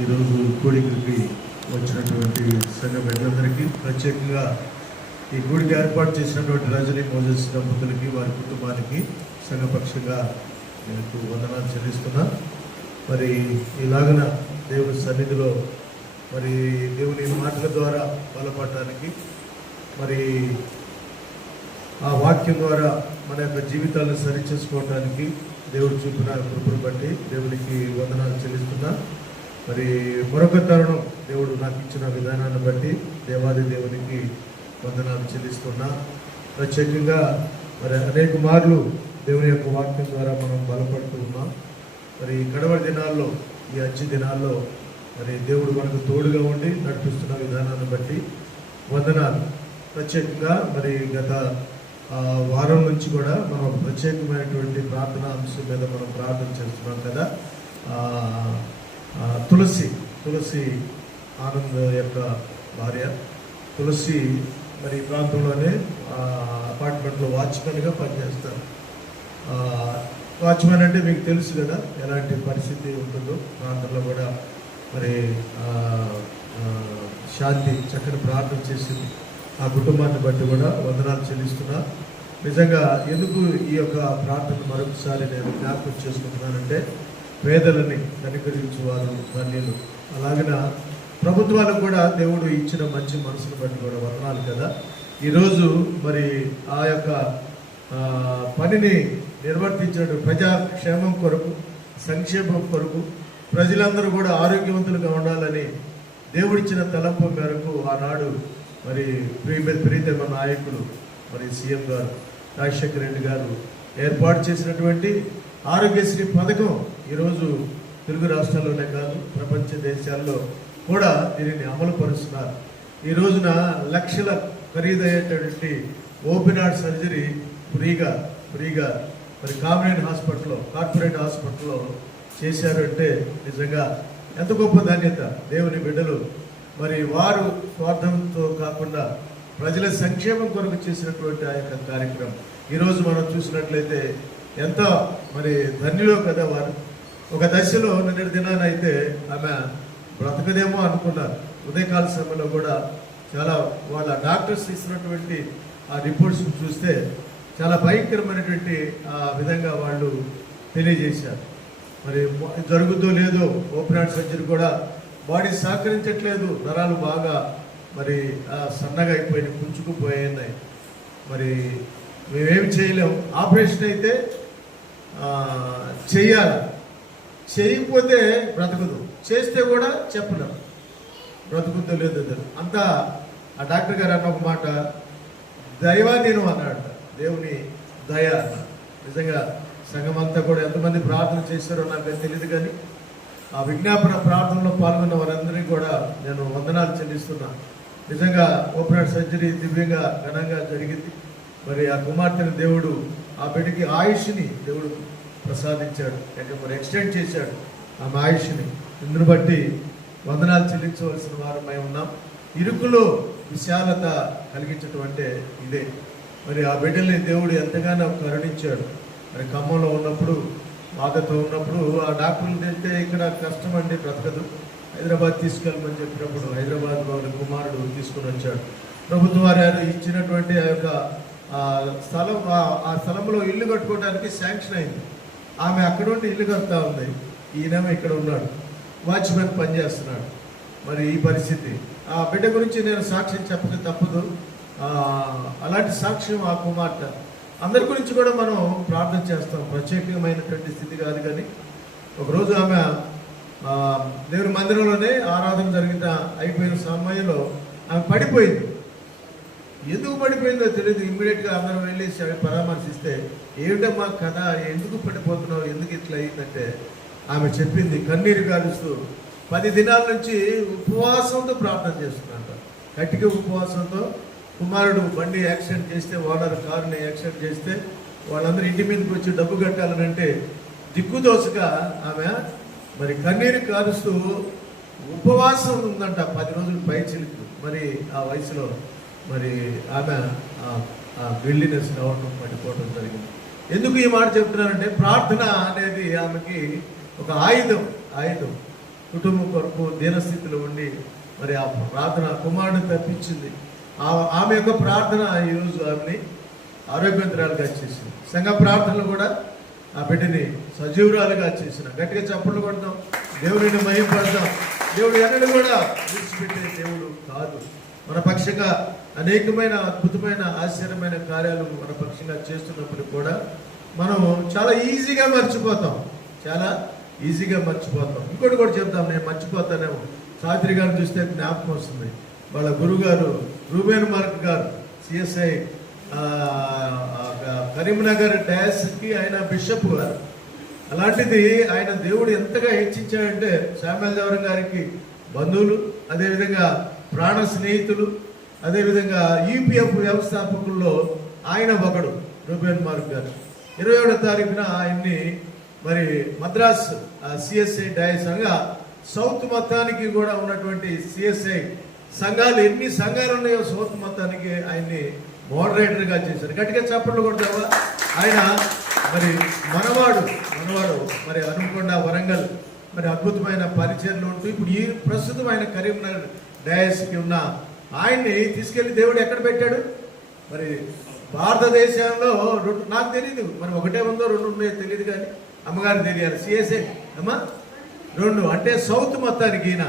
ఈరోజు కూడికకి వచ్చినటువంటి సంఘ బిడ్డలందరికీ, ప్రత్యేకంగా ఈ కూడికి ఏర్పాటు చేసినటువంటి రజనీ మోజెస్ దంపతులకి, వారి కుటుంబానికి సంఘపక్షంగా నేను వందనాలు చెల్లిస్తున్నా. మరి ఇలాగన దేవుని సన్నిధిలో మరి దేవుని మాటల ద్వారా బలపడటానికి, మరి ఆ వాక్యం ద్వారా మన యొక్క జీవితాలను సరిచేసుకోవడానికి దేవుడు చూపిన కృపను బట్టి దేవునికి వందనాలు చెల్లిస్తున్నా. మరి మరొక తరుణం దేవుడు నాకు ఇచ్చిన విధానాన్ని బట్టి దేవాది దేవునికి వందనాలు చెల్లిస్తున్నా. ప్రత్యేకంగా మరి అనేక మార్లు దేవుని యొక్క వాక్యం ద్వారా మనం బలపడుతూ ఉన్నాం. మరి కడవరి దినాల్లో, ఈ అంచె దినాల్లో మరి దేవుడు మనకు తోడుగా ఉండి నడిపిస్తున్న విధానాన్ని బట్టి వందనాలు. ప్రత్యేకంగా మరి గత వారం నుంచి కూడా మనం ప్రత్యేకమైనటువంటి ప్రార్థనా అంశం మీద మనం ప్రార్థన చేస్తున్నాం కదా. తులసి ఆనంద్ యొక్క భార్య తులసి మరి ప్రాంతంలోనే అపార్ట్మెంట్లో వాచ్మెన్గా పనిచేస్తారు. వాచ్మెన్ అంటే మీకు తెలుసు కదా ఎలాంటి పరిస్థితి ఉంటుందో. ప్రాంతంలో కూడా మరి శాంతి చక్కని ప్రార్థన చేసింది. ఆ కుటుంబాన్ని బట్టి కూడా వందనాలు చెల్లిస్తున్నా. నిజంగా ఎందుకు ఈ యొక్క ప్రార్థన మరొకసారి నేను జ్ఞాపకం చేసుకుంటున్నానంటే, పేదలని కనికరించు వారు ధన్యులు. అలాగిన ప్రభుత్వాలకు కూడా దేవుడు ఇచ్చిన మంచి మనసును బట్టి కూడా వందనాలు కదా. ఈరోజు మరి ఆ యొక్క పనిని నిర్వర్తించిన ప్రజాక్షేమం కొరకు, సంక్షేమం కొరకు, ప్రజలందరూ కూడా ఆరోగ్యవంతులుగా ఉండాలని దేవుడిచ్చిన తలంపు మేరకు ఆనాడు మరి ప్రీతమ నాయకుడు మరి సీఎం గారు రాజశేఖర రెడ్డి గారు ఏర్పాటు చేసినటువంటి ఆరోగ్యశ్రీ పథకం ఈరోజు తెలుగు రాష్ట్రాల్లోనే కాదు ప్రపంచ దేశాల్లో కూడా దీనిని అమలు పరుస్తున్నారు. ఈ రోజున లక్షల ఖరీదయ్యేటటువంటి ఓపెన్ హార్ట్ సర్జరీ ఫ్రీగా మరి కార్పొరేట్ హాస్పిటల్లో చేశారు అంటే నిజంగా ఎంత గొప్ప ధాన్యత. దేవుని బిడ్డలు మరి వారు స్వార్థంతో కాకుండా ప్రజల సంక్షేమం కొరకు చేసినటువంటి ఆ యొక్క కార్యక్రమం ఈరోజు మనం చూసినట్లయితే ఎంత మరి ధన్యులో కదా వారు. ఒక దశలో నిన్నటి దినాన అయితే ఆమె బ్రతకదేమో అనుకున్నారు. ఉదయకాల సమయంలో కూడా చాలా వాళ్ళ డాక్టర్స్ ఇస్తున్నటువంటి ఆ రిపోర్ట్స్ చూస్తే చాలా భయంకరమైనటువంటి ఆ విధంగా వాళ్ళు తెలియజేశారు. మరి జరుగుతో లేదో ఓపెన్ హార్ట్ సర్జరీ కూడా బాడీ సహకరించట్లేదు, నరాలు బాగా మరి సన్నగా అయిపోయి కుంచుకుపోయాయి. మరి మేమేమి చేయలేము. ఆపరేషన్ అయితే చెయ్యాలి, చేయకపోతే బ్రతకదు, చేస్తే కూడా చెప్పలేం బ్రతుకుద్దో లేదో. అంతా ఆ డాక్టర్ గారు అన్న ఒక మాట, దైవాధీనం అన్నాడు. దేవుని దయ అన్న. నిజంగా సంఘం అంతా కూడా ఎంతమంది ప్రార్థన చేశారో నాకు తెలియదు, కానీ ఆ విజ్ఞాపన ప్రార్థనలో పాల్గొన్న వారందరికీ కూడా నేను వందనాలు చెల్లిస్తున్నాను. నిజంగా ఓపెన్ హార్ట్ సర్జరీ దివ్యంగా ఘనంగా జరిగింది. మరి ఆ కుమార్తెను దేవుడు ఆ బిడ్డకి ఆయుష్ని దేవుడు ప్రసాదించాడు, మరి ఎక్స్టెండ్ చేశాడు ఆమె ఆయుష్ని. ఇందును బట్టి వందనాలు చెల్లించవలసిన వారమై ఉన్నాం. ఇరుకులో విశాలత కలిగించడం అంటే ఇదే. మరి ఆ బిడ్డల్ని దేవుడు ఎంతగానో కరుణించాడు. మరి ఖమ్మంలో ఉన్నప్పుడు, బాధతో ఉన్నప్పుడు ఆ డాక్టర్లు తెస్తే ఇక్కడ కష్టం అంటే బ్రతకదు, హైదరాబాద్ తీసుకెళ్ళమని చెప్పినప్పుడు హైదరాబాద్ వారి కుమారుడు తీసుకుని వచ్చాడు. ప్రభుత్వం వారు ఇచ్చినటువంటి ఆ యొక్క స్థలం, ఆ స్థలంలో ఇల్లు కట్టుకోవడానికి శాంక్షన్ అయింది. ఆమె అక్కడ ఉండి ఇల్లు కడతా ఉంది, ఈయనేమో ఇక్కడ ఉన్నాడు, వాచ్మెన్ పనిచేస్తున్నాడు. మరి ఈ పరిస్థితి ఆ బిడ్డ గురించి నేను సాక్ష్యం చెప్పక తప్పదు. అలాంటి సాక్ష్యం ఆ కుమార్తె. అందరి గురించి కూడా మనం ప్రార్థన చేస్తాం, ప్రత్యేకమైనటువంటి స్థితి కాదు. కానీ ఒకరోజు ఆమె దేవుని మందిరంలోనే ఆరాధన అయిపోయిన సమయంలో ఆమె పడిపోయింది. ఎందుకు పడిపోయిందో తెలియదు. ఇమ్మీడియట్గా అందరం వెళ్ళి పరామర్శిస్తే, ఏమిటమ్మా కథ, ఎందుకు పడిపోతున్నావు, ఎందుకు ఇట్లా అయిందంటే ఆమె చెప్పింది కన్నీరు గారుస్తూ 10 దినాల నుంచి ఉపవాసంతో ప్రార్థన చేస్తున్నట్ట. కట్టిక ఉపవాసంతో. కుమారుడు బండి యాక్సిడెంట్ చేస్తే, ఓనర్ కారుని యాక్సిడెంట్ చేస్తే వాళ్ళందరూ ఇంటి మీదకి వచ్చి డబ్బు కట్టాలనంటే దిక్కుదోసగా ఆమె మరి కన్నీరు కారుస్తూ ఉపవాసం ఉందంట 10 రోజులు పై చిలుకు. మరి ఆ వయసులో మరి ఆమె గిల్లినెస్ రావడం, పడిపోవడం జరిగింది. ఎందుకు ఈ మాట చెప్తున్నానంటే, ప్రార్థన అనేది ఆమెకి ఒక ఆయుధం. కుటుంబం కొరకు దీనస్థితిలో ఉండి మరి ఆ ప్రార్థన కుమారుడిని తప్పించింది. ఆమె యొక్క ప్రార్థన ఈరోజు ఆమెని ఆరోగ్యవంతురాలుగా చేసింది. సంఘ ప్రార్థనలు కూడా ఆ బిడ్డని సజీవురాలుగా చేసిన. గట్టిగా చప్పట్లు కొడతాం, దేవుడిని మహిమపడతాం. దేవుడు ఎన్నడూ కూడా విడిచిపెట్టే దేవుడు కాదు. మన పక్షంగా అనేకమైన అద్భుతమైన ఆశ్చర్యమైన కార్యాలు మన పక్షంగా చేస్తున్నప్పుడు కూడా మనం చాలా ఈజీగా మర్చిపోతాం, చాలా ఈజీగా మర్చిపోతాం. ఇంకోటి కూడా చెప్తాం, నేను మర్చిపోతానేమో. సావిత్రి గారిని చూస్తే జ్ఞాపకం వస్తుంది. వాళ్ళ గురుగారు రూబేన్ మార్క్ గారు సిఎస్ఐ కరీంనగర్ డ్యాస్కి ఆయన బిషప్ గారు. అలాంటిది ఆయన దేవుడు ఎంతగా హెచ్చించాడంటే శామ్యూల్ దేవరం గారికి బంధువులు, అదేవిధంగా ప్రాణ స్నేహితులు, అదేవిధంగా ఈపీఎఫ్ వ్యవస్థాపకుల్లో ఆయన ఒకడు రూబేన్ మార్క్ గారు. 27వ తారీఖున ఆయన్ని మరి మద్రాస్ సిఎస్ఐ డయాస్ అనగా సౌత్ మొత్తానికి కూడా ఉన్నటువంటి సిఎస్ఐ సంఘాలు ఎన్ని సంఘాలు ఉన్నాయో సౌత్ మొత్తానికి ఆయన్ని మోడరేటర్గా చేశారు. గట్టిగా చప్పట్లు కొడతావా. ఆయన మరి మనవాడు మరి అనుకొండ వరంగల్ మరి అద్భుతమైన పరిచయలు ఉంటూ ఇప్పుడు ఈ ప్రస్తుతం ఆయన కరీంనగర్ డయాస్కి ఉన్న ఆయన్ని తీసుకెళ్లి దేవుడు ఎక్కడ పెట్టాడు? మరి భారతదేశంలో నాకు తెలియదు, మరి ఒకటే ఉందో రెండు ఉన్నాయో తెలియదు, కానీ అమ్మగారు తెలియాలి. సిఎస్ఐ అమ్మా 2 అంటే సౌత్ మొత్తానికి ఈయన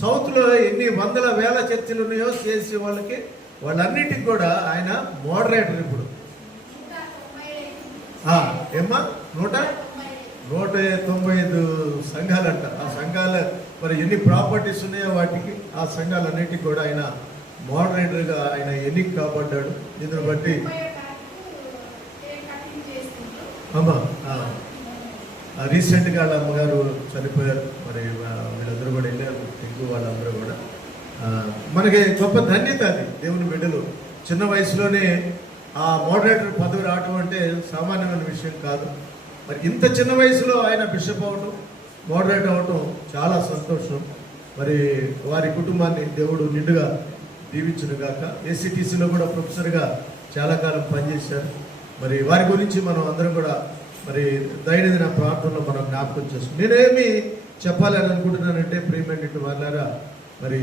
సౌత్లో ఎన్ని వందల వేల చర్చిలు ఉన్నాయో సిఎస్ఐ వాళ్ళకి, వాళ్ళన్నిటికి కూడా ఆయన మోడరేటర్. ఇప్పుడు ఏమ్మా 195 సంఘాలంట. ఆ సంఘాల మరి ఎన్ని ప్రాపర్టీస్ ఉన్నాయో వాటికి ఆ సంఘాలన్నిటికీ కూడా ఆయన మోడరేటర్గా ఆయన ఎన్నిక కాబడ్డాడు. దీన్ని బట్టి అమ్మా రీసెంట్గా వాళ్ళ అమ్మగారు చనిపోయారు. మరి వీళ్ళందరూ కూడా వెళ్ళారు, తెలుగు వాళ్ళందరూ కూడా. మనకి గొప్ప ధన్యత అది. దేవుని బిడ్డలు చిన్న వయసులోనే ఆ మోడరేటర్ పదవి రావటం అంటే సామాన్యమైన విషయం కాదు. మరి ఇంత చిన్న వయసులో ఆయన బిషప్ అవటం, మోడరేటర్ అవటం చాలా సంతోషం. మరి వారి కుటుంబాన్ని దేవుడు నిండుగా దీవించును గాక. ఏసీటీసీలో కూడా ప్రొఫెసర్గా చాలా కాలం పనిచేశారు. మరి వారి గురించి మనం అందరం కూడా మరి దైనందిన ప్రార్థనలో మనం జ్ఞాపకం చేసుకుని నేనేమి చెప్పాలని అనుకుంటున్నానంటే, ప్రియమైన వాళ్ళారా, మరి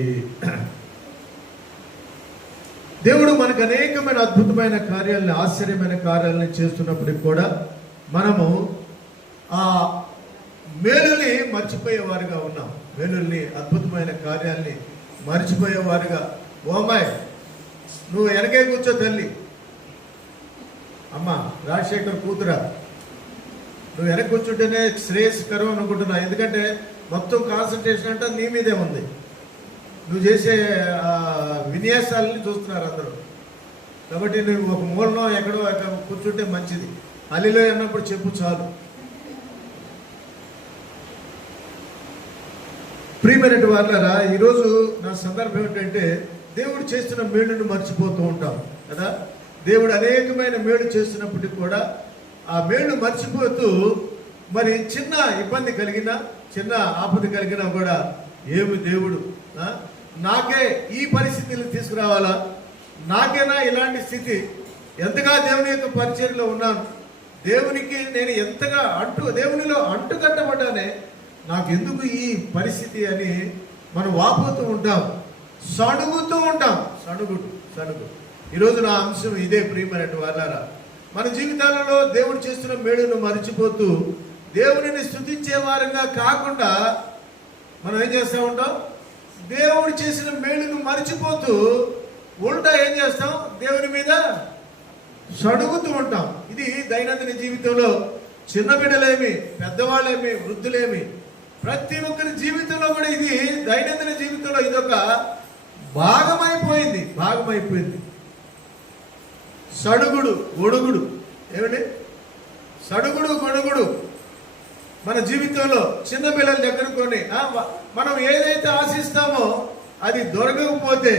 దేవుడు మనకు అనేకమైన అద్భుతమైన కార్యాలని, ఆశ్చర్యమైన కార్యాలని చేస్తున్నప్పటికి కూడా మనము ఆ మేలుల్ని మర్చిపోయేవారుగా ఉన్నాం. మేలుల్ని, అద్భుతమైన కార్యాలని మర్చిపోయేవారుగా. ఓమాయ్ నువ్వు వెనకే కూర్చో తల్లి, అమ్మ రాజశేఖర్ కూతురా, నువ్వు వెనక కూర్చుంటేనే శ్రేయస్కరం అనుకుంటున్నా. ఎందుకంటే మొత్తం కాన్సన్ట్రేషన్ అంటే నీ మీదే ఉంది. నువ్వు చేసే విన్యాసాలని చూస్తున్నారు అందరూ. కాబట్టి నువ్వు ఒక మూలలో ఎక్కడో కూర్చుంటే మంచిది. అల్లిలో అన్నప్పుడు చెప్పు చాలు. ప్రియమైన వాళ్ళారా, ఈరోజు నా సందర్భం ఏంటంటే, దేవుడు చేస్తున్న మేలును మర్చిపోతూ ఉంటాం కదా. దేవుడు అనేకమైన మేలు చేస్తున్నప్పటికీ కూడా ఆ మేలు మర్చిపోతూ మరి చిన్న ఇబ్బంది కలిగినా, చిన్న ఆపద కలిగినా కూడా ఏమి దేవుడు నాకే ఈ పరిస్థితులు తీసుకురావాలా, నాకేనా ఇలాంటి స్థితి, ఎంతగా దేవుని యొక్క పరిచర్యలో ఉన్నాను, దేవునికి నేను ఎంతగా దేవునిలో అంటుకట్టబడ్డానే, నాకు ఎందుకు ఈ పరిస్థితి అని మనం వాపోతూ ఉంటాం, సణుగుతూ ఉంటాం. సణుగు. ఈరోజు నా అంశం ఇదే. ప్రియమైన వాళ్ళారా, మన జీవితాలలో దేవుడు చేస్తున్న మేలును మరిచిపోతూ దేవుడిని స్తుతించే వారంగా కాకుండా మనం ఏం చేస్తూ ఉంటాం? దేవుడు చేసిన మేలును మరిచిపోతూ ఉల్టా ఏం చేస్తాం? దేవుని మీద సడుగుతూ ఉంటాం. ఇది దైనందిన జీవితంలో చిన్న బిడ్డలేమి, పెద్దవాళ్ళేమి, వృద్ధులేమి, ప్రతి ఒక్కరి జీవితంలో కూడా ఇది దైనందిన జీవితంలో ఇదొక భాగమైపోయింది. సడుగుడు గొడుగుడు. ఏమండి? సడుగుడు గొడుగుడు మన జీవితంలో చిన్న పిల్లల దగ్గర కొని మనం ఏదైతే ఆశిస్తామో అది దొరకకపోతే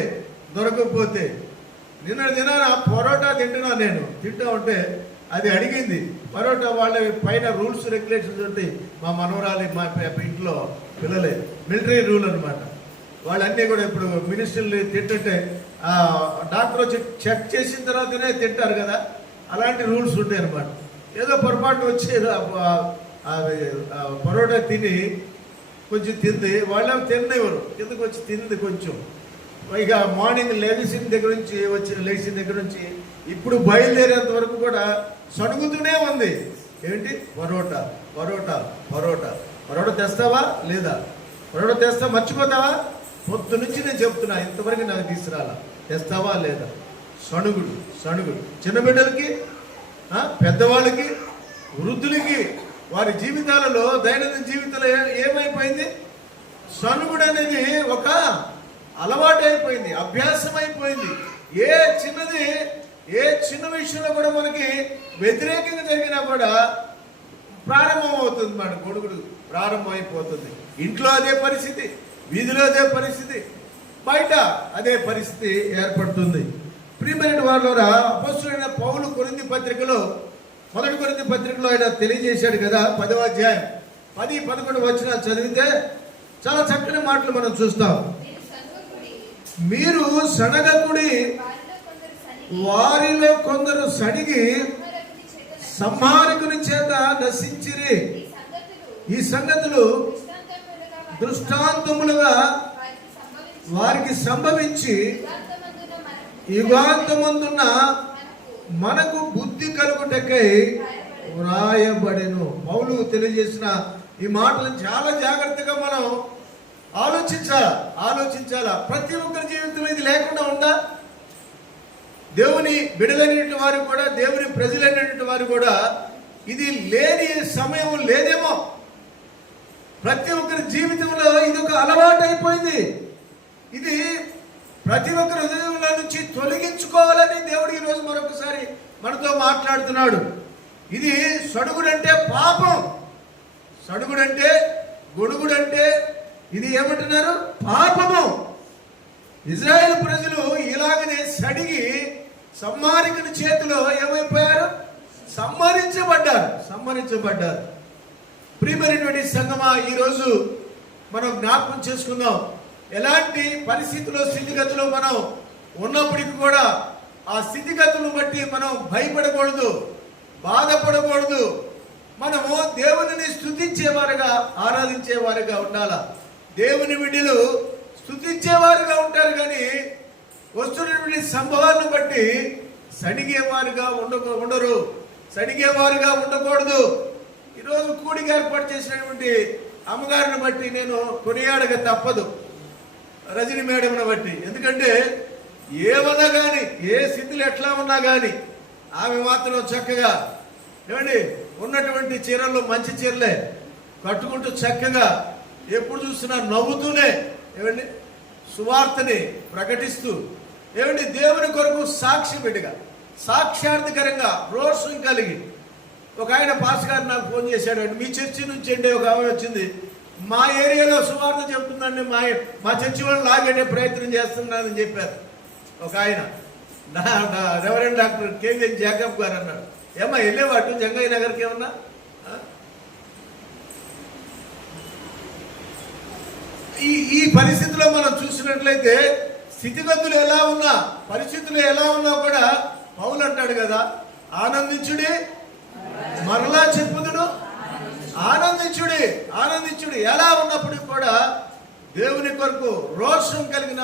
నిన్న పరోటా తింటా ఉంటే అది అడిగింది పరోటా. వాళ్ళ పైన రూల్స్ రెగ్యులేషన్స్ ఉంటాయి. మా మనవరాలి మా ఇంట్లో పిల్లలే మిలిటరీ రూల్ అనమాట. వాళ్ళన్నీ కూడా ఇప్పుడు మినిస్టర్లు తింటుంటే డాక్టర్ వచ్చి చెక్ చేసిన తర్వాతనే తింటారు కదా, అలాంటి రూల్స్ ఉంటాయి అనమాట. ఏదో పొరపాటు వచ్చి పరోటా తిని కొంచెం తింది, వాళ్ళేమో తిననివ్వరు, కిందకు వచ్చి తింది కొంచెం. ఇక మార్నింగ్ లేచిన దగ్గర నుంచి ఇప్పుడు బయలుదేరేంత వరకు కూడా సణుగుతూనే ఉంది. ఏంటి? పరోటా పరోటా పరోటా. పరోటా తెస్తావా లేదా? పరోటా తెస్తా మర్చిపోతావా? పొద్దు నుంచి నేను చెప్తున్నా, ఇంతవరకు నాకు తీసుకురాలా, తెస్తావా లేదా? సణుగుడు సణుగుడు. చిన్న బిడ్డలకి, పెద్దవాళ్ళకి, వృద్ధులకి వారి జీవితాలలో, దైనందిన జీవితంలో ఏమైపోయింది? సణుగుడు అనేది ఒక అలవాటు అయిపోయింది, అభ్యాసం అయిపోయింది. ఏ చిన్న విషయంలో కూడా మనకి వ్యతిరేకంగా జరిగినా కూడా ప్రారంభం అవుతుంది, మన గొడుగుడు ప్రారంభం అయిపోతుంది. ఇంట్లో అదే పరిస్థితి, వీధిలో అదే పరిస్థితి, బయట అదే పరిస్థితి ఏర్పడుతుంది. ప్రియమైన వారిలోరా, అపొస్తలుడైన పౌలు కొరింథీ పత్రికలో, 1 కొరింథీ పత్రికలో ఆయన తెలియజేశాడు కదా, 10వ అధ్యాయం 10-11 వచనాలు చదివితే చాలా చక్కని మాటలు మనం చూస్తాం. మీరు సనగకుడి, వారిలో కొందరు సడిగి సంహారకుని చేత నశించిరి. ఈ సంగతులు దృష్టాంతములుగా వారికి సంభవించి యుగాంతమందున్న మనకు బుద్ధి కలుగుటకై వ్రాయబడెను. పౌలు తెలియజేసిన ఈ మాటలను చాలా జాగ్రత్తగా మనం ఆలోచించాలా. ప్రతి ఒక్కరి జీవితంలో ఇది లేకుండా ఉందా? దేవుని బిడ్డలైనటువంటి వారు కూడా, దేవుని ప్రజలైనటువంటి వారు కూడా ఇది లేని సమయం లేదేమో. ప్రతి ఒక్కరి జీవితంలో ఇది ఒక అలవాటు అయిపోయింది. ఇది ప్రతి ఒక్కరి హృదయంలో నుంచి తొలగించుకోవాలని దేవుడు ఈరోజు మరొకసారి మనతో మాట్లాడుతున్నాడు. ఇది సడుగుడంటే పాపం, సడుగుడంటే, గొడుగుడంటే ఇది ఏమంటున్నారు? పాపము. ఇజ్రాయేల్ ప్రజలు ఇలాగనే సడిగి సంహారికుని చేతిలో ఏమైపోయారు? సంహరించబడ్డారు. ప్రియమైనటువంటి సంగమా, ఈరోజు మనం జ్ఞాపకం చేసుకుందాం. ఎలాంటి పరిస్థితుల్లో, స్థితిగతులు మనం ఉన్నప్పటికీ కూడా ఆ స్థితిగతులను బట్టి మనం భయపడకూడదు, బాధపడకూడదు. మనము దేవునిని స్తుతించేవారుగా, ఆరాధించేవారుగా ఉండాలా. దేవుని బిడ్డలు స్తుతించేవారుగా ఉంటారు, కానీ వస్తున్నటువంటి సంభవాలను బట్టి సడిగేవారుగా ఉండరు, సడిగేవారుగా ఉండకూడదు. ఈరోజు కూడిక ఏర్పాటు చేసినటువంటి అమ్మగారిని బట్టి నేను కొనియాడక తప్పదు, రజని మేడంను బట్టి. ఎందుకంటే ఏమన్నా కానీ, ఏ స్థితిలో ఎట్లా ఉన్నా కానీ ఆమె మాత్రం చక్కగా ఏమండి ఉన్నటువంటి చీరల్లో మంచి చీరలే కట్టుకుంటూ చక్కగా ఎప్పుడు చూసినా నవ్వుతూనే ఏమండి సువార్తని ప్రకటిస్తూ ఏమండి దేవుని కొరకు సాక్షిగా, సాక్షార్థకరంగా రోషం కలిగి. ఒక ఆయన పాస్ గారు నాకు ఫోన్ చేశాడు అండి, మీ చర్చి నుంచి అండి ఒక ఆమె వచ్చింది, మా ఏరియాలో సువార్త చెప్తుందండి, మా చర్చి వాళ్ళు లాగేటే ప్రయత్నం చేస్తున్నారని చెప్పారు. ఒక ఆయన రెవరెండ్ డాక్టర్ కేవీఎన్ జాకబ్ గారు అన్నాడు, ఏమా వెళ్ళేవాటు జంగయ్య నగర్కి ఏమన్నా? ఈ పరిస్థితిలో మనం చూసినట్లయితే స్థితిగతులు ఎలా ఉన్నా, పరిస్థితులు ఎలా ఉన్నా కూడా పౌలు అంటాడు కదా, ఆనందించుడి, మరలా చెప్పుదును ఆనందించుడి. ఎలా ఉన్నప్పటికీ కూడా దేవుని కొరకు రోషం కలిగిన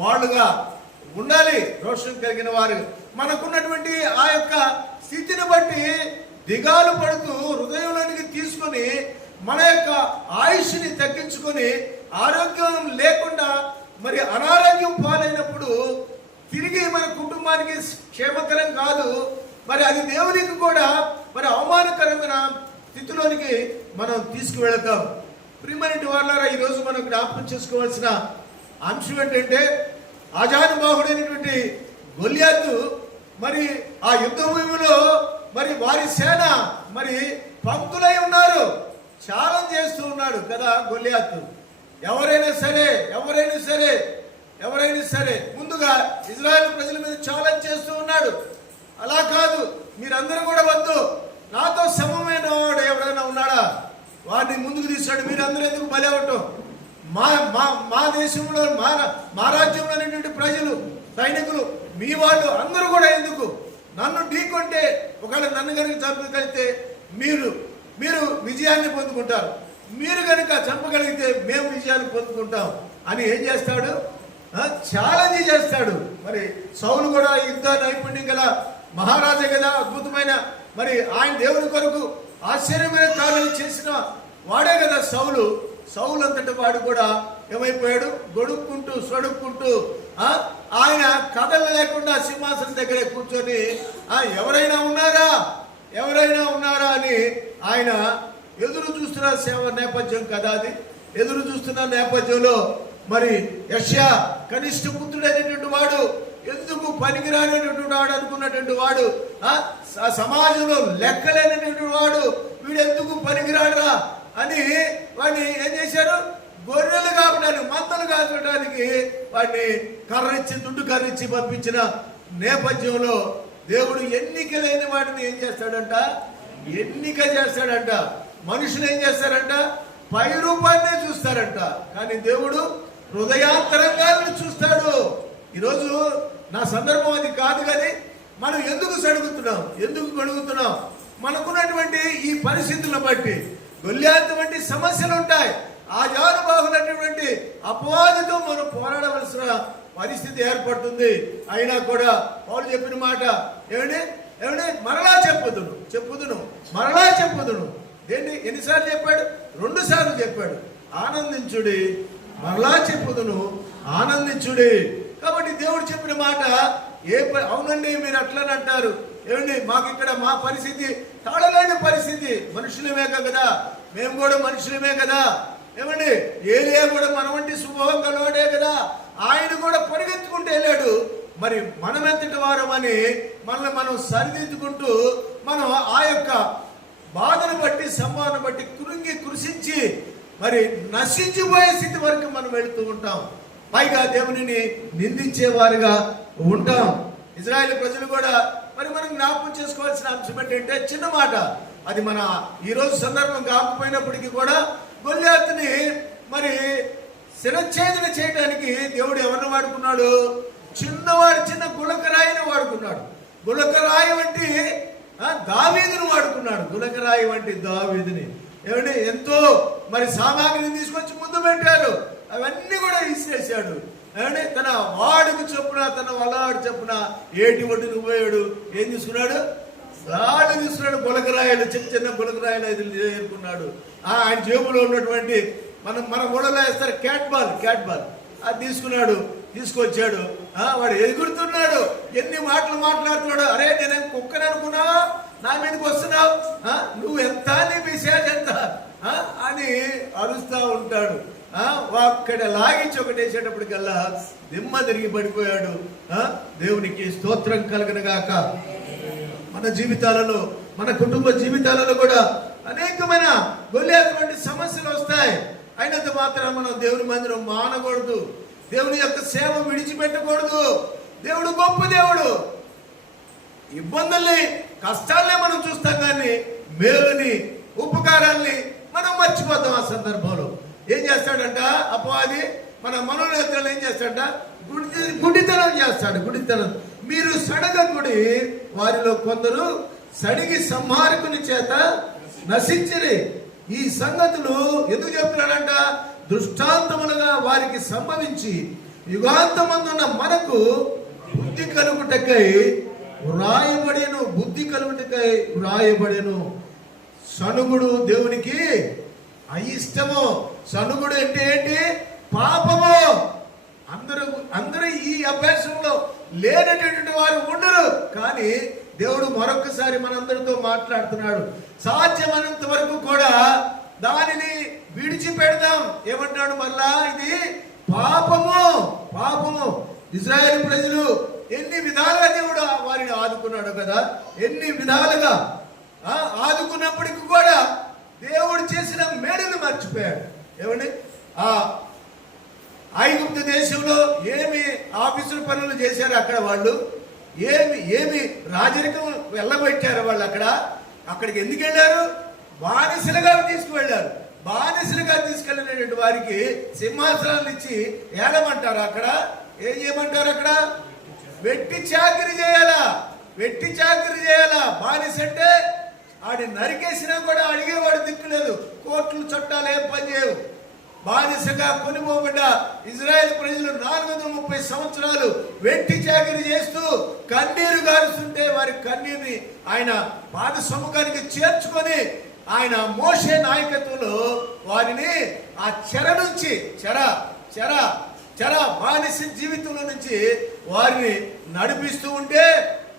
వాళ్ళుగా ఉండాలి. రోషం కలిగిన వారు మనకున్నటువంటి ఆ యొక్క స్థితిని బట్టి దిగాలు పడుతూ హృదయంలోనికి తీసుకొని మన యొక్క ఆయుష్ని తగ్గించుకొని ఆరోగ్యం లేకుండా మరి అనారోగ్యం పాలైనప్పుడు తిరిగి మన కుటుంబానికి క్షేమకరం కాదు. మరి అది దేవునికి కూడా మరి అవమానకరమైన స్థితిలోనికి మనం తీసుకువెళతాం. ప్రియమైన వాళ్ళారా, ఈరోజు మనం జ్ఞాపకం చేసుకోవాల్సిన అంశం ఏంటంటే, ఆజానుబాహుడైనటువంటి గొల్యాతు మరి ఆ యుద్ధ భూమిలో మరి వారి సేన మరి పంక్తులై ఉన్నారు, ఛాలెంజ్ చేస్తూ ఉన్నాడు కదా గొల్యాతు. ఎవరైనా సరే ముందుగా ఇజ్రాయెల్ ప్రజల మీద ఛాలెంజ్ చేస్తూ ఉన్నాడు. అలా కాదు, మీరందరూ కూడా వద్దు, నాతో సమమైన వాడు ఎవరైనా ఉన్నాడా వాడిని ముందుకు తీసాడు. మీరందరూ ఎందుకు బలి అవ్వటం? మా దేశంలో మా రాజ్యంలో ఉన్నటువంటి ప్రజలు, సైనికులు, మీ వాళ్ళు అందరూ కూడా ఎందుకు? నన్ను ఢీకొంటే ఒకవేళ నన్ను కనుక చంపగలిగితే మీరు విజయాన్ని పొందుకుంటారు, మీరు కనుక చంపగలిగితే విజయాన్ని పొందుకుంటాం అని ఏం చేస్తాడు? ఛాలెంజ్ చేస్తాడు. మరి సౌలు కూడా యుద్ధ నైపుణ్యం గల మహారాజే కదా, అద్భుతమైన మరి ఆయన దేవుని కొరకు ఆశ్చర్యమైన కార్యాలు చేసిన వాడే కదా సౌలు. సౌలు అంతటి వాడు కూడా ఏమైపోయాడు? గొడుక్కుంటూ సొడుక్కుంటూ ఆయన కథలు లేకుండా సింహాసనం దగ్గరే కూర్చొని ఎవరైనా ఉన్నారా అని ఆయన ఎదురు చూస్తున్న సేవ నేపథ్యం కదా అది. ఎదురు చూస్తున్న నేపథ్యంలో మరి యెషయా కనిష్ఠ పుత్రుడైనటువంటి వాడు, ఎందుకు పనికిరానటువంటి వాడు అనుకున్నటువంటి వాడు, సమాజంలో లెక్కలేనటువంటి వాడు, వీడు ఎందుకు పనికిరాడురా అని వాడిని ఏం చేశారు? గొర్రెలు కాపడానికి, మందలు కాపడానికి వాడిని దుడ్డు కర్రిచ్చి పంపించిన నేపథ్యంలో దేవుడు ఎన్నిక లేని వాడిని ఏం చేస్తాడంట? ఎన్నిక చేస్తాడంట. మనుషులు ఏం చేస్తారంట? పై రూపాన్నే చూస్తారంట. కానీ దేవుడు హృదయాంతరంగాన్ని చూస్తాడు. ఈరోజు నా సందర్భం అది కాదు, కానీ మనం ఎందుకు సడుగుతున్నాం, ఎందుకు గొడుగుతున్నాం? మనకున్నటువంటి ఈ పరిస్థితులను బట్టి గొల్యాతు వంటి సమస్యలు ఉంటాయి. ఆజానుబాహులైనటువంటి అపవాదితో మనం పోరాడవలసిన పరిస్థితి ఏర్పడుతుంది. అయినా కూడా పౌలు చెప్పిన మాట ఏమండి మరలా చెప్పుదును. ఏంటి ఎన్నిసార్లు చెప్పాడు? 2 సార్లు చెప్పాడు. ఆనందించుడి, మరలా చెప్పుదును, ఆనందించుడి. కాబట్టి దేవుడు చెప్పిన మాట అవునండి మీరు అట్లని అంటారు, ఏమండి మాకు ఇక్కడ మా పరిస్థితి తాళలేని పరిస్థితి, మనుషులమే కదా, మేము కూడా మనుషులమే కదా, ఏమండి ఏలియా కూడా మన వంటి శుభం కలవాడే కదా, ఆయన కూడా పరిగెత్తుకుంటూ వెళ్ళాడు. మరి మనం ఎంతటి వారమని మనల్ని మనం సరిదిద్దుకుంటూ మనం ఆ యొక్క బాధను బట్టి సంభావన బట్టి కృషించి మరి నశించిపోయే స్థితి వరకు మనం వెళుతూ ఉంటాం. పైగా దేవునిని నిందించేవారుగా ఉంటాం. ఇజ్రాయేల్ ప్రజలు కూడా మరి మనం జ్ఞాపకం చేసుకోవాల్సిన అంశం ఏంటంటే, చిన్న మాట, అది మన ఈరోజు సందర్భం కాకపోయినప్పటికీ కూడా గొల్యాతుని మరి శిరఛేదన చేయడానికి దేవుడు ఎవరిని వాడుకున్నాడు? చిన్న గులకరాయిని వాడుకున్నాడు. గులకరాయి వంటి దావీదుని వాడుకున్నాడు. గులకరాయి వంటి దావీదుని ఏమంటే ఎంతో మరి సామాగ్రిని తీసుకొచ్చి ముందు పెట్టారు. అవన్నీ కూడా ఇసిరేసాడు. ఏమంటే తన వాడికి చొప్పున, తన వలాడు చొప్పున ఏటి ఒడ్డుకు పోయాడు. ఏం తీసుకున్నాడు? రాళ్ళు తీసుకున్నాడు. గులకరాయలు, చిన్న గులకరాయలు అది ఏరుకున్నాడు. ఆయన జేబులో ఉన్నటువంటి మన ఊళ్ళలో వేస్తారు క్యాట్ బాల్ అది తీసుకున్నాడు, తీసుకొచ్చాడు. వాడు ఎగురుతున్నాడు, ఎన్ని మాటలు మాట్లాడుతున్నాడు. అరే నేనేం కుక్కని అనుకున్నావా, నా మీదకి వస్తున్నావు, నువ్వు ఎంత, నీ విషయాలు ఎంత అని అరుస్తూ ఉంటాడు. అక్కడ లాగించి ఒకటేసేటప్పటికల్లా దిమ్మ తిరిగి పడిపోయాడు. దేవునికి స్తోత్రం కలుగునుగాక. మన జీవితాలలో, మన కుటుంబ జీవితాలలో కూడా అనేకమైన గొల్యాతు వంటి సమస్యలు వస్తాయి. అయినంత మాత్రం మనం దేవుని మందిరం మానకూడదు, దేవుని యొక్క సేవ విడిచిపెట్టకూడదు. దేవుడు గొప్ప దేవుడు. ఇబ్బందుల్ని, కష్టాలనే మనం చూస్తాం, కానీ మేలుని, ఉపకారాల్ని మనం మర్చిపోతాం. ఆ సందర్భంలో ఏం చేస్తాడంట అపవాది? మన మనోనేతలను ఏం చేస్తాడంట? గుడితనం చేస్తాడు. గుడితనం. మీరు సడగకుడి, వారిలో కొందరు సడిగి సంహారకుని చేత నశించిరి. ఈ సంగతులు ఎందుకు చెప్తున్నాడంట? దృష్టాంతములుగా వారికి సంభవించి యుగాంతమందున్న మనకు బుద్ధి కలుగుటకై వ్రాయబడెను. బుద్ధి కలుగుటకై వ్రాయబడెను. సనుగుడు దేవునికి అయిష్టము. సనుగుడు అంటే ఏంటి? పాపము. అందరూ ఈ అభ్యాసంలో లేనటువంటి వారు ఉండరు. కానీ దేవుడు మరొకసారి మనందరితో మాట్లాడుతున్నాడు. సాధ్యమైనంత వరకు కూడా దానిని విడిచిపెడదాం. ఏమంటాడు మళ్ళా? ఇది పాపము. ఇశ్రాయేలు ప్రజలు ఎన్ని విధాలుగా దేవుడు వారిని ఆదుకున్నాడు కదా, ఎన్ని విధాలుగా ఆదుకున్నప్పటికీ కూడా దేవుడు చేసిన మేలును మర్చిపోయాడు. ఏమండి? ఐగుప్తు దేశంలో ఏమి ఆఫీసుల పనులు చేశారు అక్కడ వాళ్ళు, ఏమి రాజరికం వెళ్ళబెట్టారు వాళ్ళు. అక్కడికి ఎందుకు వెళ్ళారు? బానిసలుగా తీసుకువెళ్ళారు. బానిసలుగా తీసుకెళ్ళినటువంటి వారికి సింహాసనాలు ఇచ్చి ఏలమంటారు. అక్కడ ఏం చేయమంటారు? అక్కడ వెట్టి చాకిరి చేయాలా. బానిస అంటే ఆడి నరికేసినా కూడా అడిగేవాడు దిక్కులేదు. కోర్టులు చట్టాలు ఏం పని చేయవు. బానిసగా కొనిపోబడ్డ ఇజ్రాయెల్ ప్రజలు 430 సంవత్సరాలు వెట్టి చాకిరి చేస్తూ కన్నీరు గారుస్తుంటే వారి కన్నీరుని ఆయన పాద సముఖానికి చేర్చుకొని ఆయన మోషే నాయకత్వంలో వారిని ఆ చెర నుంచి చెర బానిస జీవితంలో నుంచి వారిని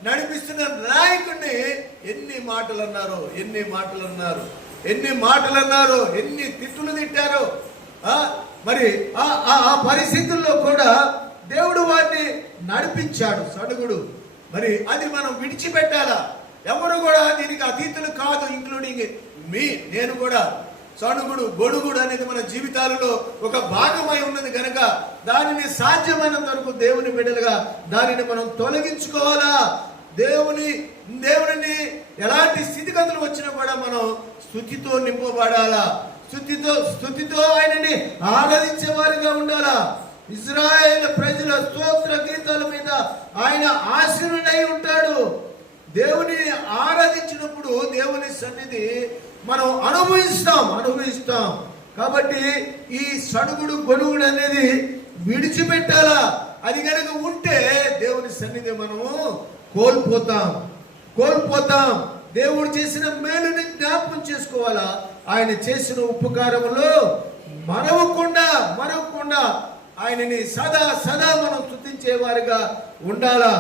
నడిపిస్తున్న నాయకుడిని ఎన్ని మాటలు అన్నారు, ఎన్ని తిట్టులు తిట్టారు. మరి ఆ పరిస్థితుల్లో కూడా దేవుడు వారిని నడిపించాడు. సడుగుడు మరి అది మనం విడిచిపెట్టాలా? ఎవరు కూడా దీనికి అతీతులు కాదు, ఇంక్లూడింగ్ నేను కూడా. సణుగుడు గొడుగుడు అనేది మన జీవితాలలో ఒక భాగమై ఉన్నది కనుక దానిని సాధ్యమైనంత వరకు దేవుని బిడ్డలుగా దానిని మనం తొలగించుకోవాలా. దేవుని ఎలాంటి స్థితిగతులు వచ్చినా కూడా మనం స్తుతితో నింపబడాలా. స్తుతితో ఆయనని ఆరాధించే వారిగా ఉండాలా. ఇజ్రాయేల్ ప్రజల స్తోత్ర గీతాల మీద ఆయన ఆశీనుడై ఉంటాడు. దేవుని ఆరాధించినప్పుడు దేవుని సన్నిధి మనం అనుభవిస్తాం. కాబట్టి ఈ సడుగుడు గొడుగుడు అనేది విడిచిపెట్టాలా. అది కనుక ఉంటే దేవుని సన్నిధి మనము కోల్పోతాం. దేవుడు చేసిన మేలుని జ్ఞాపకం చేసుకోవాలా. ఆయన చేసిన ఉపకారములో మరవకుండా ఆయనని సదా మనం స్తుతించే వారిగా ఉండాలా.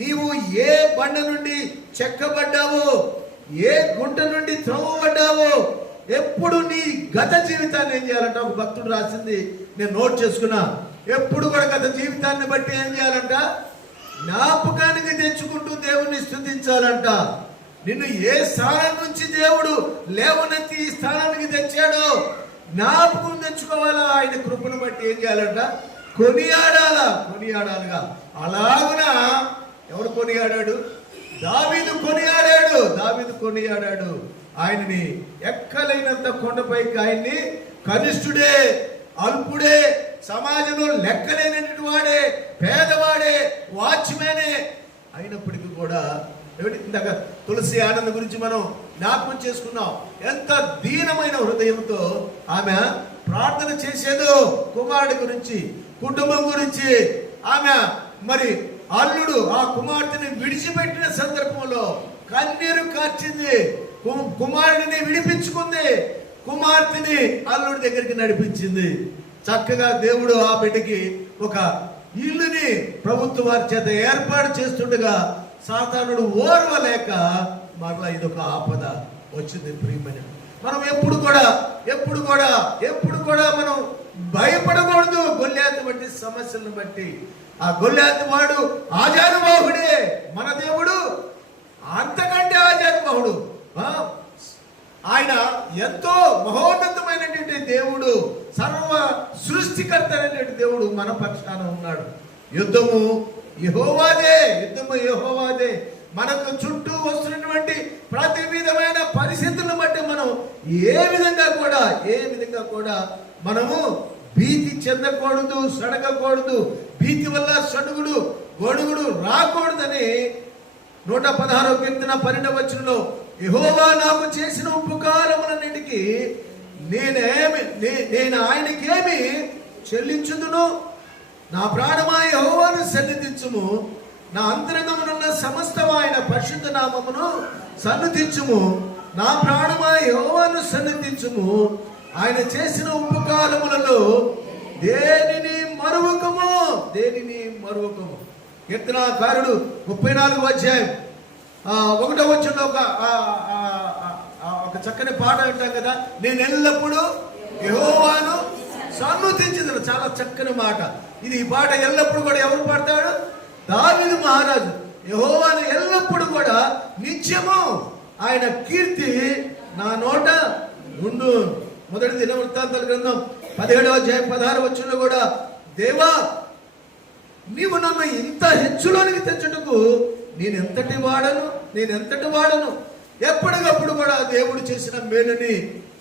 నీవు ఏ బండ నుండి చెక్కబడ్డావో, ఏ గుంట నుండి త్రవ్వబడ్డావో, ఎప్పుడు నీ గత జీవితాన్ని ఏం చేయాలంట? ఒక భక్తుడు రాసింది నేను నోట్ చేసుకున్నా. ఎప్పుడు కూడా గత జీవితాన్ని బట్టి ఏం చేయాలంట? జ్ఞాపకానికి తెచ్చుకుంటూ దేవుణ్ణి స్తుతించాలంట. నిన్ను ఏ స్థానం నుంచి దేవుడు లేవనెత్తి ఈ స్థానానికి తెచ్చాడో జ్ఞాపకం తెచ్చుకోవాలా. ఆయన కృపను బట్టి ఏం చేయాలంట? కొనియాడాలిగా. అలాగున ఎవరు కొనియాడాడు? దావీదు కొనియాడాడు. ఆయనని ఎక్కలేనంత కొండపైకి ఆయన్ని కనిష్ఠుడే, అల్పుడే, సమాజంలో లెక్కలేనటువంటి వాడే, పేదవాడే, వాచ్మెనే అయినప్పటికీ కూడా ఇందాక తులసి ఆనంద్ గురించి మనం జ్ఞాపకం చేసుకున్నాం. ఎంత దీనమైన హృదయంతో ఆమె ప్రార్థన చేసేదో కుమారుడి గురించి, కుటుంబం గురించి. ఆమె మరి అల్లుడు ఆ కుమార్తెని విడిచిపెట్టిన సందర్భంలో కన్నీరు కార్చింది. కుమారుడిని విడిపించుకుంది. కుమార్తెని అల్లుడి దగ్గరికి నడిపించింది. చక్కగా దేవుడు ఆ బిడ్డకి ఒక ఇల్లుని ప్రభుత్వ వారి చేత ఏర్పాటు చేస్తుండగా సాతానుడు ఓర్వలేక మరలా ఇదొక ఆపద వచ్చింది. ప్రియమైన మనం ఎప్పుడు కూడా మనం భయపడకూడదు. గొల్యాతు వంటి సమస్యలను బట్టి ఆ గొల్యాతు వాడు ఆజానుబాహుడే, మన దేవుడు అంతకంటే ఆజానుబాహుడు. ఆయన ఎంతో మహోన్నతమైనటువంటి దేవుడు, సర్వ సృష్టికర్త అయినటువంటి దేవుడు మన పక్షాన ఉన్నాడు. యుద్ధము యెహోవాదే. మనకు చుట్టూ వస్తున్నటువంటి ప్రతి విధమైన పరిస్థితులను బట్టి మనం ఏ విధంగా కూడా మనము భీతి చెందకూడదు, సడగకూడదు. భీతి వల్ల సడుగుడు గొడుగుడు రాకూడదని 116వ కీర్తన 12వ వచనంలో యెహోవా నాకు చేసిన ఉపకారములన్నిటికీ నేను ఆయనకేమి చెల్లించుదును? నా ప్రాణమా యెహోవాను సన్నిధించుము, నా అంతరంగమునున్న సమస్తము ఆయన పరిశుద్ధ నామమును సన్నిధించుము. నా ప్రాణమా యెహోవాను సన్నిధించుము, ఆయన చేసిన ఉపకారములలో దేనిని మరువకము. కీర్తనాకారుడు 34వ అధ్యాయం 1వ వచనంలో ఒక చక్కని పాట వింటాం కదా, నేను ఎల్లప్పుడూ యెహోవాను సన్నుతించుదును. చాలా చక్కని మాట ఇది. ఈ పాట ఎల్లప్పుడు కూడా ఎవరు పాడతాడు? దావీదు మహారాజు. యెహోవాను ఎల్లప్పుడు కూడా నిత్యము ఆయన కీర్తి నా నోట ఉండు. మొదటి దినవృత్తాంతాల గ్రంథం 17వ అధ్యాయం 16వ వచనంలో కూడా, దేవా నీవు నన్ను ఇంత హెచ్చులోనికి తెచ్చుటకు నేనెంతటి వాడను. ఎప్పటికప్పుడు కూడా దేవుడు చేసిన మేలుని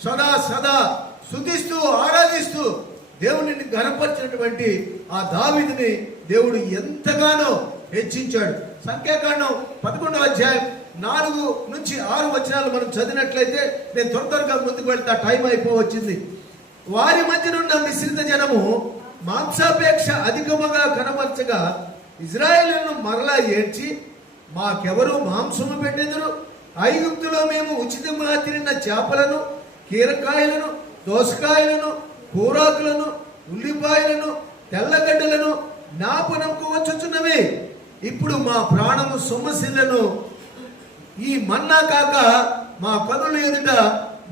సదా స్తుతిస్తూ ఆరాధిస్తూ దేవుడిని ఘనపరిచినటువంటి ఆ దావీదుని దేవుడు ఎంతగానో హెచ్చించాడు. సంఖ్యాకాండం 11వ అధ్యాయం 4 నుంచి 6 వచనాలు మనం చదివినట్లయితే, నేను త్వరగా ముందుకు వెళ్తా, టైం అయిపోవచ్చింది. వారి మధ్యనున్న మిశ్రిత జనము మాంసాపేక్ష అధికముగా కనబరచగా ఇజ్రాయేలును మరలా ఏడ్చి, మాకెవరు మాంసము పెట్టెదరు? ఐగుప్తులో మేము ఉచితంగా తినిన చేపలను, కీరకాయలను, దోసకాయలను, కూరాకులను, ఉల్లిపాయలను, తెల్లగడ్డలను జ్ఞాపనంకు వచ్చుచున్నవి. ఇప్పుడు మా ప్రాణము సొమ్మసిల్లను. ఈ మన్నా కాక మా కనుల ఎదుట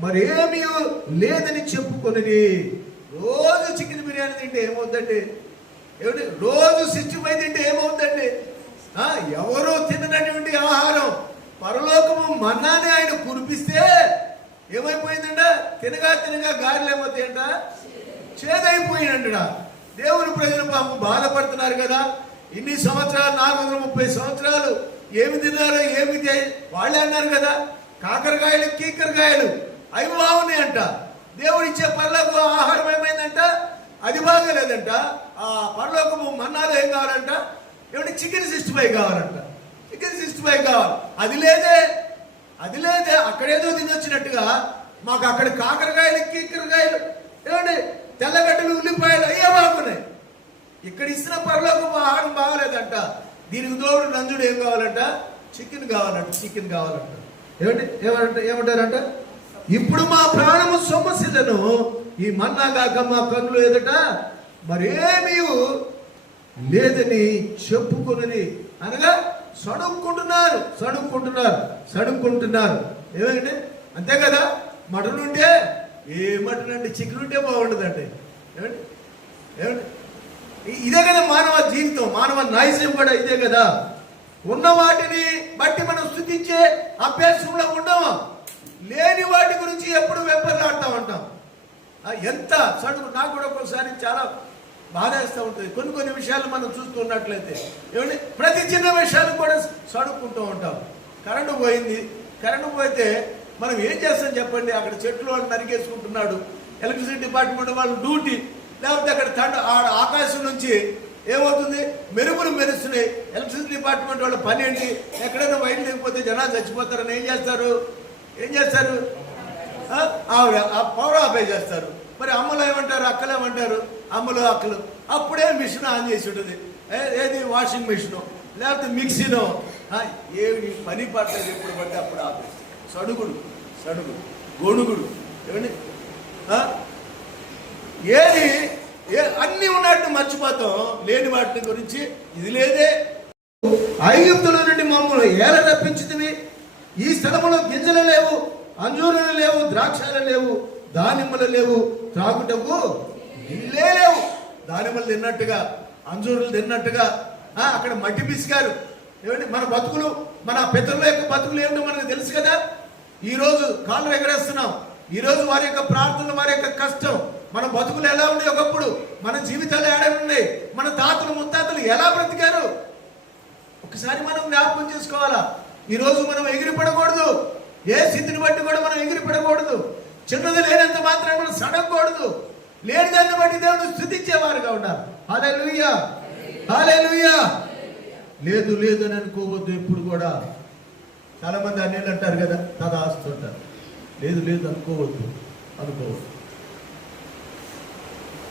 మరేమీ లేదని చెప్పుకొని, రోజు చికెన్ బిర్యానీ తింటే ఏమవుతుందండి? ఏమిటి? రోజు 65 తింటే ఏమవుతుందండి? ఎవరో తిననటువంటి ఆహారం పరలోకము మన్నానే ఆయన కురిపిస్తే ఏమైపోయిందంట? తినగా తినగా గారెలు ఏమవుతాయంట? చేదైపోయినంట. దేవుని ప్రజలు పాపం బాధపడుతున్నారు కదా. ఇన్ని సంవత్సరాలు, 430 సంవత్సరాలు ఏమి తిన్నారో ఏమి వాళ్ళే అన్నారు కదా. కాకరకాయలు, కీకరకాయలు అవి బాగున్నాయి అంట. దేవుడు ఇచ్చే పరలోక ఆహారం ఏమైందంట? అది బాగలేదంట. ఆ పరలోకము మన్నాలో ఏం కావాలంట? ఏమిటి? చికెన్ 65 కావాలంట. చికెన్ 65 కావాలి. అది లేదే. అక్కడేదో తినొచ్చినట్టుగా మాకు అక్కడ కాకరకాయలు, కీకరకాయలు, ఏమండి తెల్లగడ్డలు, ఉల్లిపాయలు అయ్యే బాగున్నాయి. ఇక్కడ ఇస్తున్న పరలోకము ఆహారం బాగలేదంట. దీనికి తోడు నంజుడు ఏం కావాలంట? చికెన్ కావాలంట. ఏమంటారంట? ఇప్పుడు మా ప్రాణము సొమ్మసిల్లను. ఈ మన్నా కాక మా కన్నులు ఎదుట మరేమీ లేదని చెప్పుకుని అనగా సడుక్కుంటున్నారు. ఏమంటే అంతే కదా. మటన్ ఉంటే మటన్ అంటే చికెన్ ఉంటే బాగుండదండి. ఏమండి? ఇదే కదా మానవ జీవితం, మానవ నైజం కూడా ఇదే కదా. ఉన్న వాటిని బట్టి మనం స్తుతించే అభ్యాసంలో ఉండము. లేని వాటి గురించి ఎప్పుడు వెంపర్లాడుతూ ఉంటాం. ఎంత సడుగు. నాకు కూడా ఒకసారి చాలా బాధ వేస్తూ ఉంటుంది. కొన్ని విషయాలు మనం చూస్తున్నట్లయితే ఏమంటే ప్రతి చిన్న విషయాలు కూడా సడుక్కుంటూ ఉంటాం. కరెంటు పోయితే మనం ఏం చేస్తాం చెప్పండి? అక్కడ చెట్లు వాళ్ళు నరికేసుకుంటున్నాడు ఎలక్ట్రిసిటీ డిపార్ట్మెంట్ వాళ్ళు డ్యూటీ. లేకపోతే అక్కడ ఆకాశం నుంచి ఏమవుతుంది? మెరుపులు మెరుస్తున్నాయి. ఎలక్ట్రిసిటీ డిపార్ట్మెంట్ వాళ్ళ పని ఏంటి? ఎక్కడైనా వైర్లు లేకపోతే జనాలు చచ్చిపోతారని ఏం చేస్తారు? పవర్ ఆపే చేస్తారు. మరి అమ్మలు ఏమంటారు? అక్కలు ఏమంటారు? అమ్మలు అక్కలు అప్పుడే మిషన్ ఆన్ చేసి ఉంటుంది. ఏది? వాషింగ్ మిషను లేకపోతే మిక్సీనో. ఏమి పని పట్టలేదు. ఎప్పుడు పడితే అప్పుడు ఆపేస్తారు. సడుగుడు గొడుగుడు. ఏమండి? ఏది అన్ని ఉన్నట్టు మర్చిపోతాం. లేని వాటి గురించి ఇది లేదే. ఐగుప్తులో నుండి మమ్మల్ని ఏల రప్పించితివి. ఈ స్థలములో గింజలు లేవు, అంజూరులు లేవు, ద్రాక్షలు లేవు, దానిమ్మలు లేవు, త్రాగుటకు నీళ్ళే లేవు. దానిమ్మలు తిన్నట్టుగా, అంజూరులు తిన్నట్టుగా అక్కడ మట్టి పిసికారు. ఏమంటే మన బతుకులు, మన పితరుల యొక్క బతుకులు ఏమిటో మనకు తెలుసు కదా. ఈరోజు కాళ్ళు ఎగరేస్తున్నాం. ఈరోజు వారి యొక్క ప్రార్థనలు, వారి యొక్క కష్టం, మన బతుకులు ఎలా ఉన్నాయి ఒకప్పుడు, మన జీవితాలు ఏడాడున్నాయి, మన తాతలు ముత్తాతలు ఎలా బ్రతికారు ఒకసారి మనం జ్ఞాపకం చేసుకోవాలా. ఈరోజు మనం ఎగిరి పడకూడదు. ఏ స్థితిని బట్టి కూడా మనం ఎగిరి పడకూడదు. చిన్నది లేనంత మాత్రం మనం సడకూడదు. లేని దాన్ని బట్టి దేవుడు స్తుతించేవారుగా ఉండాలి. హల్లెలూయా, హల్లెలూయా. లేదు అని అనుకోవద్దు. ఎప్పుడు కూడా చాలా మంది అన్నేళ్ళు అంటారు కదా, తదాస్తుంటారు. లేదు అనుకోవద్దు.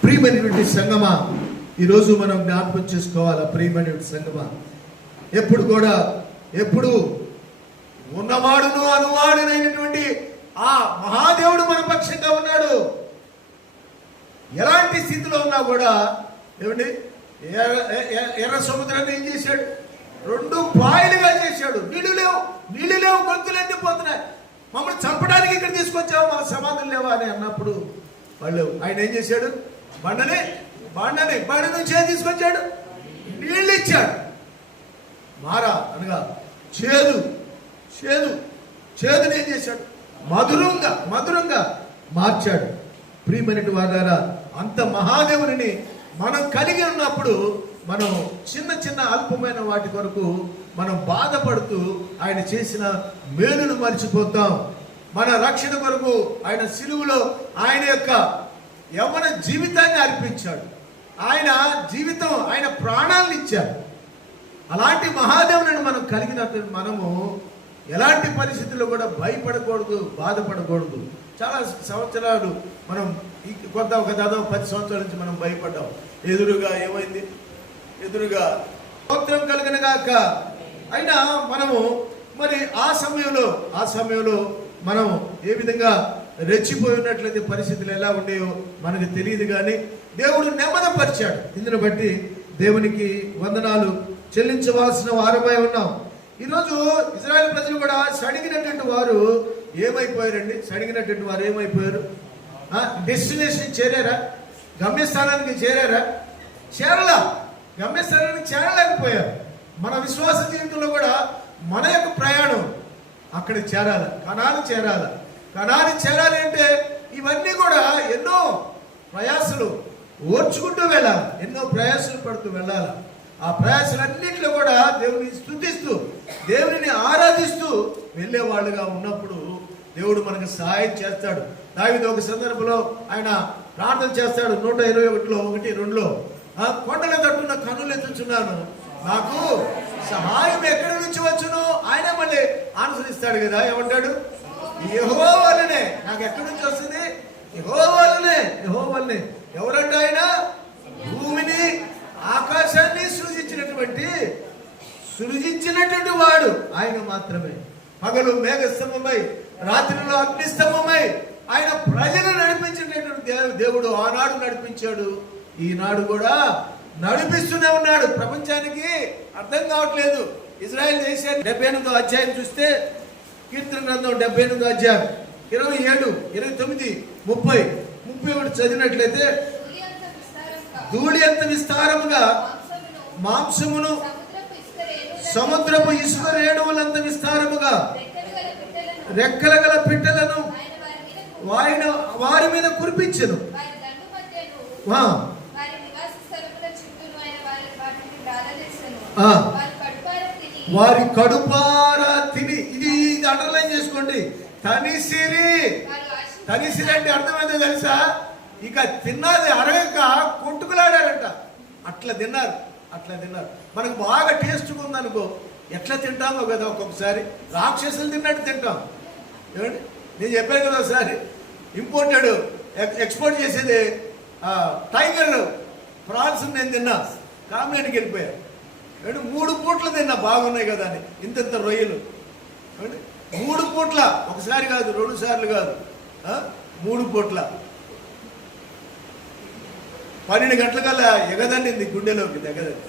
ప్రియమైనటువంటి సంగమా, ఈరోజు మనం జ్ఞాపకం చేసుకోవాలా. ప్రియమైనటువంటి సంగమా, ఎప్పుడు ఉన్నవాడును అనువాడునైనటువంటి ఆ మహాదేవుడు మన పక్షంగా ఉన్నాడు. ఎలాంటి స్థితిలో ఉన్నా కూడా ఏమండి, ఎర్ర సముద్రాన్ని ఏం చేశాడు? 2 పాయలుగా చేశాడు. నీళ్లు లేవు, గొంతులు ఎండిపోతున్నాయి. మమ్మల్ని చంపడానికి ఇక్కడ తీసుకొచ్చావు, మన సమాధులు లేవా అని అన్నప్పుడు ఆయన ఏం చేశాడు? బండ నుంచి ఏం తీసుకొచ్చాడు? నీళ్ళు ఇచ్చాడు. మారా అనగా చేదుని ఏం చేశాడు? మధురంగా మార్చాడు. ప్రియమైనటువంటి వారారా, అంత మహాదేవుని మనం కలిగి ఉన్నప్పుడు మనం చిన్న అల్పమైన వాటి కొరకు మనం బాధపడుతూ ఆయన చేసిన మేలును మర్చిపోతాం. మన రక్షణ కొరకు ఆయన సిలువలో ఆయన యొక్క యవ్వన జీవితాన్ని అర్పించాడు. ఆయన ప్రాణాలను ఇచ్చాడు. అలాంటి మహాదేవుని మనం కలిగినట్టు మనము ఎలాంటి పరిస్థితుల్లో కూడా భయపడకూడదు, బాధపడకూడదు. చాలా సంవత్సరాలు మనం కొంత ఒక దాదాపు 10 సంవత్సరాల నుంచి మనం భయపడ్డాం. ఎదురుగా ఏమైంది? ఎదురుగా స్తోత్రం కలిగిన గాక. అయినా మనము మరి ఆ సమయంలో మనం ఏ విధంగా రెచ్చిపోయినట్లయితే పరిస్థితులు ఎలా ఉండేవో మనకు తెలియదు. కానీ దేవుడు నెమ్మదపరిచాడు. ఇందును బట్టి దేవునికి వందనాలు చెల్లించవలసిన వారమై ఉన్నాం. ఈరోజు ఇజ్రాయెల్ ప్రజలు కూడా సడిగినటువంటి వారు ఏమైపోయారండి? సడిగినటువంటి వారు ఏమైపోయారు? డెస్టినేషన్ చేరారా? గమ్యస్థానానికి చేరారా? గమ్యస్థానానికి చేరలేకపోయారు. మన విశ్వాస జీవితంలో కూడా మన యొక్క ప్రయాణం అక్కడ చేరాలి, కనాను చేరాలి అంటే ఇవన్నీ కూడా ఎన్నో ప్రయాసలు ఓర్చుకుంటూ వెళ్ళాలి, ఎన్నో ప్రయాసలు పడుతూ వెళ్ళాలి. ఆ ప్రయాసలన్నింటిలో కూడా దేవుని స్తుతిస్తూ దేవుని ఆరాధిస్తూ వెళ్ళే వాళ్ళుగా ఉన్నప్పుడు దేవుడు మనకు సహాయం చేస్తాడు. దావీదు ఒక సందర్భంలో ఆయన ప్రార్థన చేస్తాడు. 121లో 1-2లో కొండల తట్టున కన్నులు ఎత్తుచున్నాను, నాకు సహాయం ఎక్కడి నుంచి వచ్చును? ఆయన మళ్ళీ ఆన్సర్ ఇస్తాడు కదా. ఏమంటాడు? యెహోవా వల్లనే. నాకు ఎక్కడి నుంచి వస్తుంది? యెహోవా వల్లనే. ఎవరంటే ఆయన భూమిని ఆకాశాన్ని సృజించినటువంటి వాడు ఆయన మాత్రమే. పగలు మేఘస్తంభమై రాత్రిలో అగ్నిస్తంభమై ఆయన ప్రజలు నడిపించినటువంటి దేవుడు ఆనాడు నడిపించాడు, ఈనాడు కూడా నడిపిస్తూనే ఉన్నాడు. ప్రపంచానికి అర్థం కావట్లేదు. ఇజ్రాయెల్ దేశాన్ని 78వ అధ్యాయం చూస్తే, కీర్తన గ్రంథం 78వ అధ్యాయం 27, 29, 30, 31 చదివినట్లయితే, ధూళి అంత విస్తారముగా మాంసమును సముద్రపు ఇసుక రేణువులంత విస్తారముగా రెక్కల గల పిట్టలను వారి మీద కురిపించెను. వారి కడుపారా తిని, ఇది అండర్లైన్ చేసుకోండి. తనిసిరి అంటే అర్థమైందో తెలుసా? ఇక తిన్నది అరగక కొట్టుకులాడారంట. అట్లా తిన్నారు. మనకు బాగా టేస్ట్ ఉందనుకో, ఎట్లా తింటామో కదా ఒక్కొక్కసారి రాక్షసులు తిన్నట్టు తింటాం. ఏమండి, నేను చెప్పాను కదా ఒకసారి, ఇంపోర్టెడ్ ఎక్స్పోర్ట్ చేసేది టైగర్ ప్రాన్స్ నేను తిన్నా, కామ్యానికి వెళ్ళిపోయా. 3 పూట్లు తిన్నా, బాగున్నాయి కదా అని. ఇంత రొయ్యలు 3 పూట్ల, ఒకసారి కాదు, 2 సార్లు కాదు, 3 పూట్ల 12 గంటలకల్లా ఎగదండింది గుండెలోకి, దగ్గదండి.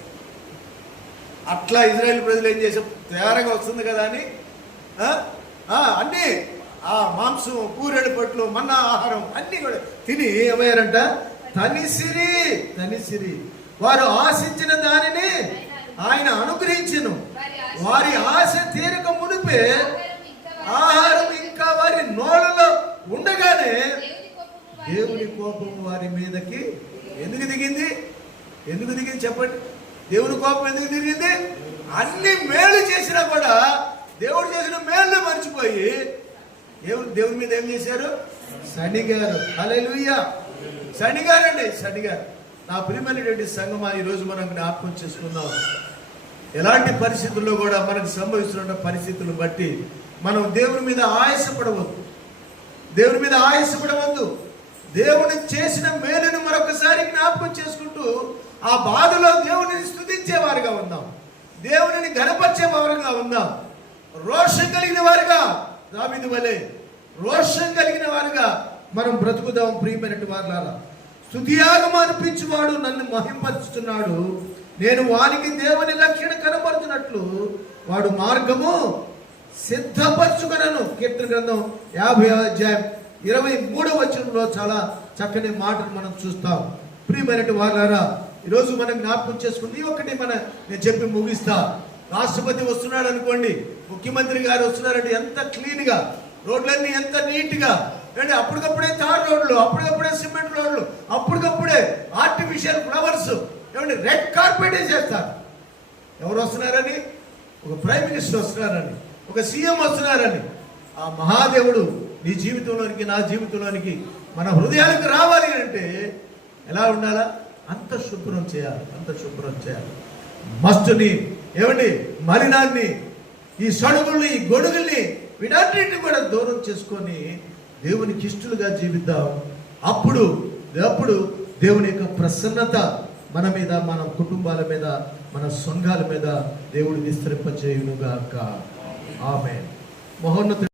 అట్లా ఇజ్రాయెల్ ప్రజలు ఏం చేసే తయారుగా వస్తుంది కదా అని అన్నీ మాంసం, పూరేడు పట్లు, మన్నా ఆహారం అన్నీ కూడా తిని ఏమయ్యారంట? తనిసిరి. వారు ఆశించిన దానిని ఆయన అనుగ్రహించెను. వారి ఆశ తీరక మునిపే ఆహారం ఇంకా వారి నోళ్ళలో ఉండగానే దేవుని కోపం వారి మీదకి ఎందుకు దిగింది చెప్పండి? దేవుని కోపం ఎందుకు దిగింది? అన్ని మేలు చేసినా కూడా దేవుడు చేసిన మేలు మర్చిపోయి దేవుని మీద ఏం చేశారు? సణిగారు. హల్లెలూయా! సణిగారు. నా ప్రియమైనటువంటి సంగమా, ఈరోజు మనం జ్ఞాపకం చేసుకుందాం. ఎలాంటి పరిస్థితుల్లో కూడా మనకు సంభవిస్తున్న పరిస్థితులను బట్టి మనం దేవుని మీద ఆయాసపడవద్దు. దేవుని చేసిన మేలును మరొకసారి జ్ఞాపకం చేసుకుంటూ ఆ బాధలో దేవునిని స్తుతించేవారుగా ఉందాం, దేవునిని ఘనపరిచేవారుగా ఉందాం. రోషం కలిగిన వారుగా, దావీదు వలె రోషం కలిగిన వారుగా మనం బ్రతుకుదాం. ప్రియమైనటువంటి వారులారా, స్తుతియాగం అనిపించువాడు నన్ను మహింపరుస్తున్నాడు, నేను వానికి దేవుని లక్షణ కనబడుతున్నట్లు వాడు మార్గము సిద్ధపరచుకొనను. కీర్తన గ్రంథం 50వ అధ్యాయం 23వ వచనంలో చాలా చక్కని మాటలు మనం చూస్తాం. ప్రియమైనటువంటి వారులారా, ఈరోజు మనం జ్ఞాపకం చేసుకుంది ఒకటి నేను చెప్పి ముగిస్తా. రాష్ట్రపతి వస్తున్నాడు అనుకోండి, ముఖ్యమంత్రి గారు వస్తున్నారంటే ఎంత క్లీన్గా, రోడ్లన్నీ ఎంత నీట్గా, అంటే అప్పటికప్పుడే తార్ రోడ్లు, అప్పటికప్పుడే సిమెంట్ రోడ్లు, అప్పటికప్పుడే ఆర్టిఫిషియల్ ఫ్లవర్స్, ఏమంటే రెడ్ కార్పెట్ చేస్తారు. ఎవరు వస్తున్నారని? ఒక ప్రైమ్ మినిస్టర్ వస్తున్నారని, ఒక సీఎం వస్తున్నారని. ఆ మహాదేవుడు నీ జీవితంలోనికి, నా జీవితంలోనికి, మన హృదయాలకు రావాలి అంటే ఎలా ఉండాలా? అంత శుభ్రం చేయాలి. మస్తుని, ఏమండి, మలినాన్ని, ఈ సడుగుల్ని, ఈ గొడుగుల్ని, వీటన్నిటిని కూడా దూరం చేసుకొని దేవునికి ఇష్టలుగా జీవిద్దాం. అప్పుడు అప్పుడు దేవుని యొక్క ప్రసన్నత మన మీద, మన కుటుంబాల మీద, మన సంఘాల మీద దేవుడు విస్తరింపజేయునుగాక. ఆమేన్. మహోన్నత